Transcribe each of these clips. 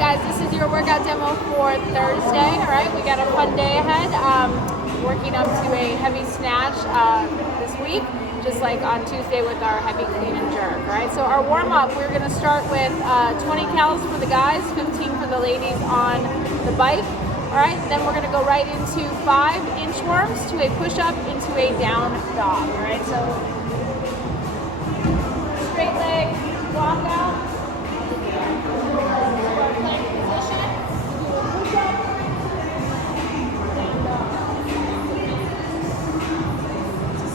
guys, this is your workout demo for Thursday. All right, we got a fun day ahead. Working up to a heavy snatch this week, just like on Tuesday with our heavy clean and jerk. All right, so our warm up, we're going to start with 20 cals for the guys, 15 for the ladies on the bike. All right, then we're going to go right into 5 inchworms to a push up into a down dog. All right, so straight leg walk out. Plank position. Do a push up. Down dog.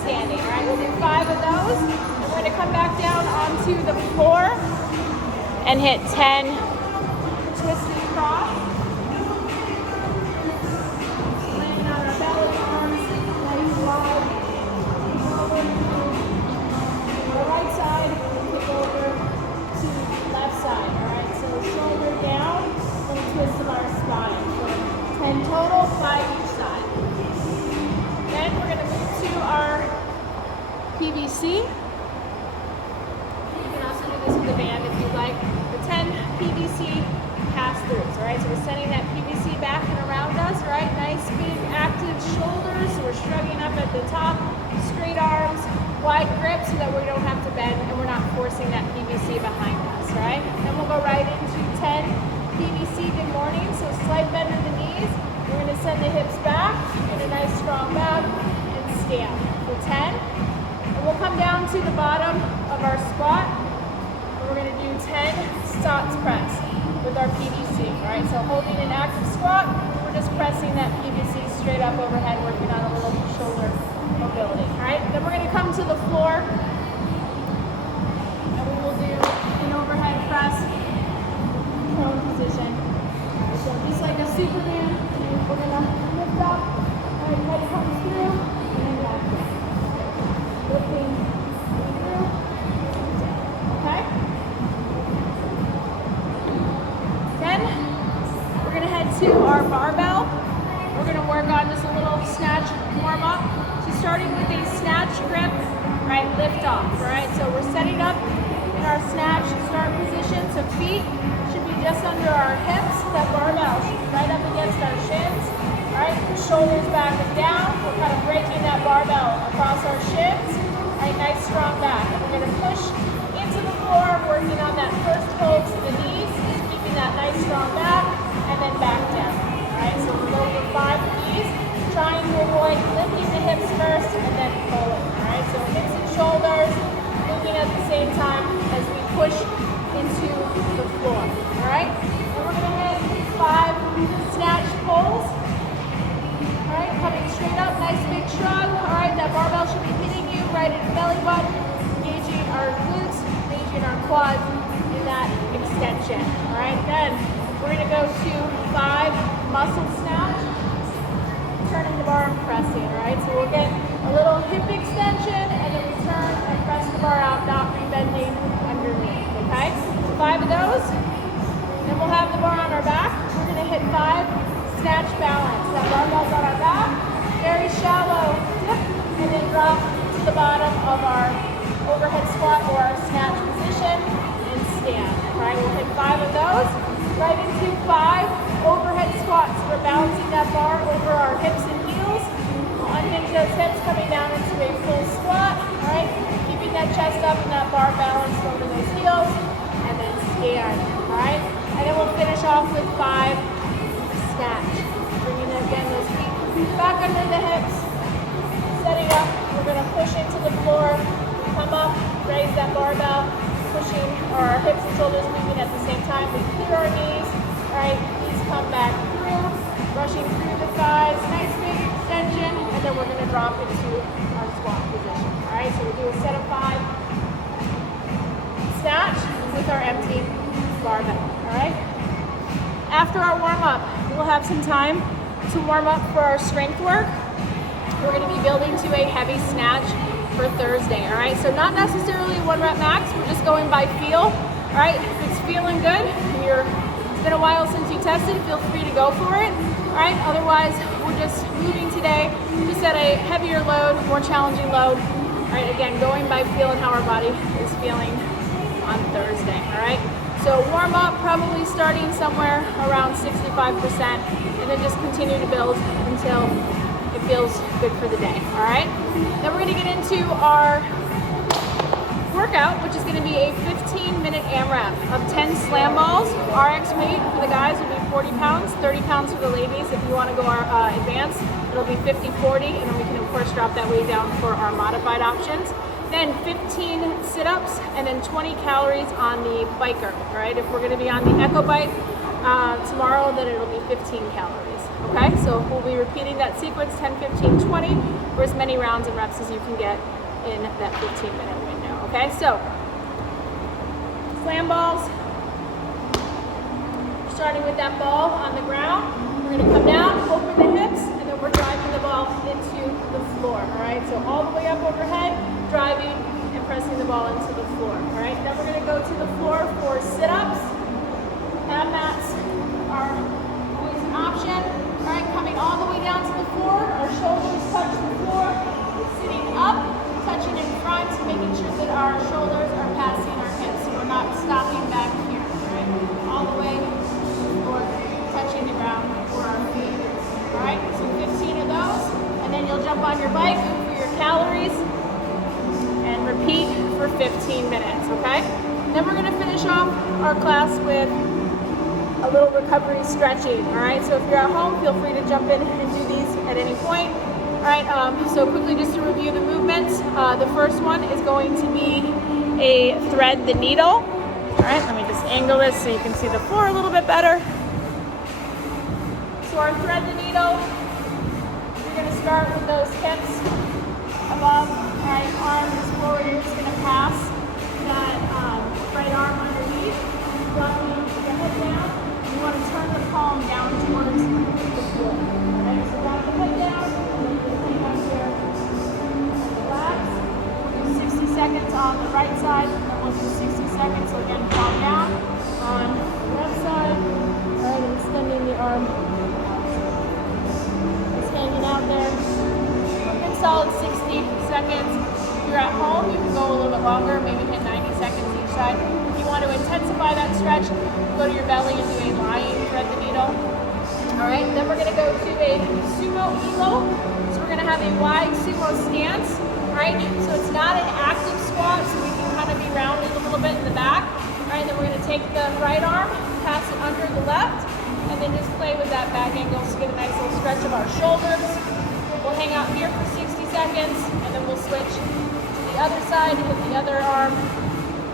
Standing. All right, we'll do 5 of those. And we're going to come back down onto the floor and hit 10 twisted cross. Landing on our belly, arms nice wide. Over to the right side, kick over to the left side. All right, so shoulder down and twist of our spine. So 10 total, 5 each side. Then we're going to move to our PVC. You can also do this with the band if you'd like. The 10 PVC pass-throughs. All right, so we're sending that PVC back and around us. All right, nice big active shoulders. So we're shrugging up at the top, straight arms, wide grip so that we don't have to bend and we're not forcing that PVC behind us. All right, then we'll go right into 10 PVC good morning. So slight bend of the knees. We're going to send the hips back, get a nice strong back, and stand for 10. We'll come down to the bottom of our squat, and we're going to do 10 stance press with our PVC. All right, so holding an active squat, we're just pressing that PVC straight up overhead, working on a little shoulder mobility. All right, then we're going to come to the floor, and we will do an overhead press, prone position. All right, so just like a Superman, we're going to lift up, all right, head comes through, and then back down. Lifting through, okay? Then we're going to head to our barbell. We're going to work on just a little snatch warm up. So starting with a snatch grip, right, lift off, right? So we're setting up in our snatch start position. So feet should be just under our hips. That barbell should be right up against our shins. Right, shoulders back and down. We're kind of breaking that barbell across our shins. Right, nice strong back. And we're going to push into the floor, working on that first hold to the knees, keeping that nice strong back, and then back down. Alright, so we'll go for 5 of these, trying to avoid lifting the hips first and then pulling. Alright, so hips and shoulders, moving at the same time as we push into the floor. Alright, and we're going to hit 5 snatch pulls. Alright, coming straight up, nice big shrug. Alright, that barbell should be hitting you right in the belly button, engaging our glutes, engaging our quads in that extension. Alright, then we're going to go to 5 muscle snatch, turning the bar and pressing. Alright, so we'll get a little hip extension and then we turn and press the bar out, not rebending underneath. Okay, so 5 of those. Then we'll have the bar on our back. We're going to hit 5 snatch balance. That barbell's on our back, very shallow dip, and then drop to the bottom of our overhead squat or our snatch position and stand. All right, we'll hit 5 of those. Right into 5 overhead squats. We're balancing that bar over our hips and heels. We'll unhinge those hips, coming down into a full squat. All right, keeping that chest up and that bar balanced over those heels, and then stand. All right, and then we'll finish off with 5 snatch. Bringing again those feet back under the hips. Setting up. We're going to push into the floor. Come up, raise that barbell, pushing our hips and shoulders moving at the same time. We clear our knees. Right, knees come back through, brushing through the thighs. Nice big extension, and then we're going to drop into our squat position. All right, so we'll do a set of 5 snatch with our empty barbell. All right. After our warm-up, we'll have some time to warm up for our strength work. We're going to be building to a heavy snatch for Thursday, all right? So not necessarily 1 rep max, we're just going by feel, all right? If it's feeling good, it's been a while since you tested, feel free to go for it, all right? Otherwise, we're just moving today, just at a heavier load, more challenging load, all right? Again, going by feel and how our body is feeling on Thursday, all right? So warm up, probably starting somewhere around 65%, and then just continue to build until it feels good for the day, all right? Then we're gonna get into our workout, which is gonna be a 15-minute AMRAP of 10 slam balls. RX weight for the guys will be 40 pounds, 30 pounds for the ladies. If you wanna go advanced, it'll be 50-40, and then we can of course drop that weight down for our modified options. Then 15 sit-ups, and then 20 calories on the biker, all right? If we're gonna be on the Echo Bike tomorrow, then it'll be 15 calories, okay? So we'll be repeating that sequence, 10, 15, 20, for as many rounds and reps as you can get in that 15-minute window, okay? So, slam balls, starting with that ball on the ground. We're gonna come down, open the hips, and then we're driving the ball into the floor, all right? So all the way up overhead, driving and pressing the ball into the floor, all right? Then we're gonna go to the floor for sit-ups. Ab mats are always an option, all right? Coming all the way down to the floor, our shoulders touch the floor, sitting up, touching in front, making sure that our shoulders are passing our hips, so we're not stopping back here, all right? All the way to the floor, touching the ground for our feet, all right? So 15 of those, and then you'll jump on your bike for your calories, and repeat for 15 minutes, okay? Then we're gonna finish off our class with a little recovery stretching, all right? So if you're at home, feel free to jump in and do these at any point. All right, so quickly just to review the movements, the first one is going to be a thread the needle. All right, let me just angle this so you can see the floor a little bit better. So our thread the needle, you're gonna start with those hips above, all right, arm is forward, you're just gonna pass that right arm underneath, dropping the head down. You wanna turn the palm down towards the floor, all right? So drop the head down, and then you hang out here and relax. We'll do 60 seconds on the right side, and then we'll do 60 seconds, so again, palm down on the left side, all right, and extending the arm. Just hanging out there. Good solid 60 seconds. If you're at home, you can go a little bit longer, maybe hit 90 seconds each side. If you want to intensify that stretch, go to your belly and do a lying thread the needle. All right, then we're gonna go to a sumo elo. So we're gonna have a wide sumo stance, right? So it's not an active squat, so we can kind of be rounded a little bit in the back. All right, then we're gonna take the right arm, pass it under the left, and then just play with that back angle to get a nice little stretch of our shoulders. We'll hang out here for 60 seconds, and then we'll switch to the other side with the other arm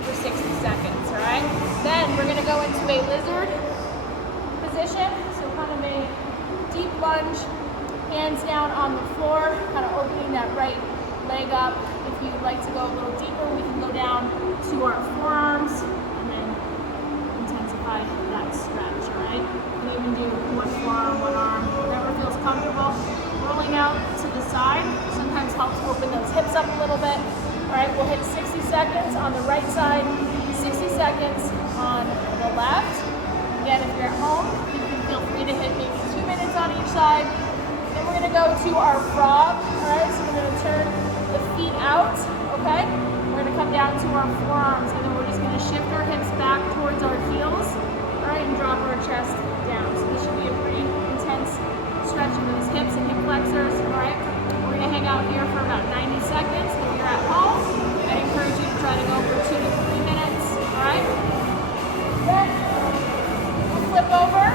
for 60 seconds, all right? Then we're gonna go into a lizard position, so kind of a deep lunge, hands down on the floor, kind of opening that right leg up. If you'd like to go a little deeper, we can go down to our forearms, and then intensify that stretch, all right? You can even do one forearm, one arm, whatever feels comfortable. Rolling out to the side sometimes helps open those hips up a little bit. All right, we'll hit 60 seconds on the right side, 60 seconds on the left. Again, if you're at home, you can feel free to hit maybe 2 minutes on each side. Then we're gonna go to our frog, all right? So we're gonna turn the feet out, okay? We're gonna come down to our forearms, and then we're just gonna shift our hips back towards our heels, all right, and drop our chest down. So this should be a pretty intense stretch of those hips and hip flexors, all right? We're gonna hang out here for about 90 seconds. If you're at home, I'd encourage you to try to go for 2 to 3 minutes, all right? Then we'll flip over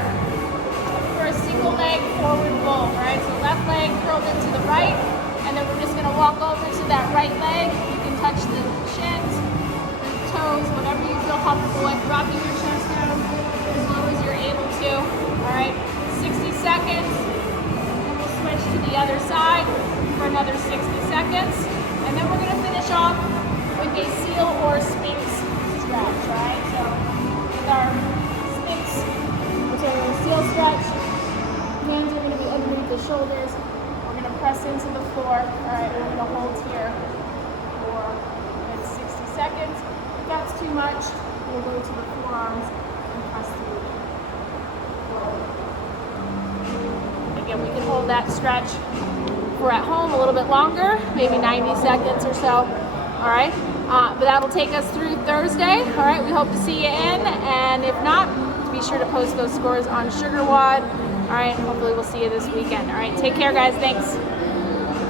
for a single leg forward fold, all right? So left leg curled into the right, and then we're just gonna walk over to that right leg. You can touch the shins, the toes, whatever you feel comfortable with, dropping your chest down as low as you're able to, all right? 60 seconds, and we'll switch to the other side for another 60 seconds, and then we're gonna finish off with a seal or sphinx stretch, right? So with our sphinx, seal stretch, hands are gonna be underneath the shoulders. We're gonna press into the floor. All right, we're gonna hold here for 60 seconds. If that's too much, we'll go to the forearms and press through the floor. Again, we can hold that stretch if we're at home a little bit longer, maybe 90 seconds or so. All right, But that'll take us through Thursday. All right, we hope to see you in, and if not, be sure to post those scores on Sugar WOD. All right, hopefully we'll see you this weekend. All right, take care, guys. Thanks.